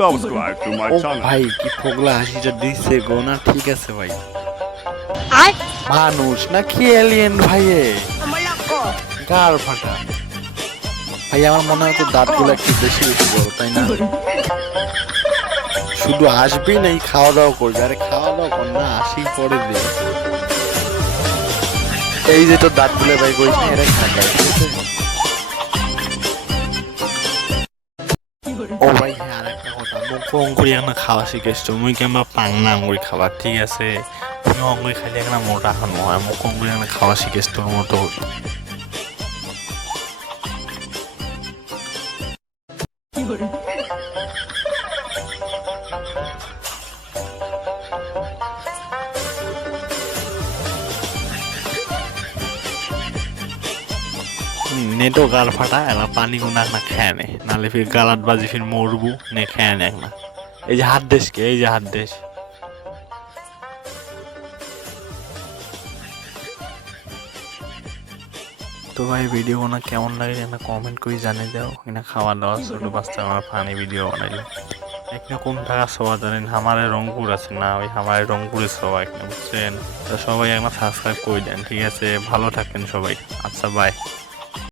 Subscribe to my O channel. ভাই কি পগলা হাসিটা দিচ্ছে গো না ঠিক আছে ভাই মানুষ নাকি এলিয়েন ভাইয়ে গাল ফাটা ভাই আমার মনে হয় তো দাঁতগুলো একটু বেশি বেশি বড় তাই না শুধু আসবি না খাওয়া দাওয়া করবি আরে খাওয়া দাওয়া কর না আসি পরে দে এই যে তোর দাঁতগুলো ভাই কইস না এরা খায় ঠিক আছে ও ভাই হ্যাঁ আর একটা কথা মুখ অঙ্কুরি না খাওয়া শিখেছ মুই কিংবা পাংনা আঙ্গুরি খাবার ঠিক আছে তুমি অঙ্গুরি খাইলে একটা মোটা খানো হয় মুখ অঙ্কুরি না খাওয়া শিখেছ তোর মতো नेटो गाल फाटा एला पानी को नाक ना खाए ने नाले फिर गालात बाजी फिर मोरबू ने खाए ने ना এই যে হাত দেশ কে এই যে হাত দেশ তো ভাই ভিডিও না কেমন লাগে না কমেন্ট করে জানিয়ে দাও কিনা খাওয়া দাওয়া ছোট বাচ্চা আমার ফানি ভিডিও বানাইলো একটা কোন টাকা সবাই জানেন আমারে রংপুর আছে না ওই আমারে রংপুরে সবাই বুঝছেন তো সবাই একটা সাবস্ক্রাইব করে দেন ঠিক আছে ভালো থাকেন সবাই আচ্ছা বাই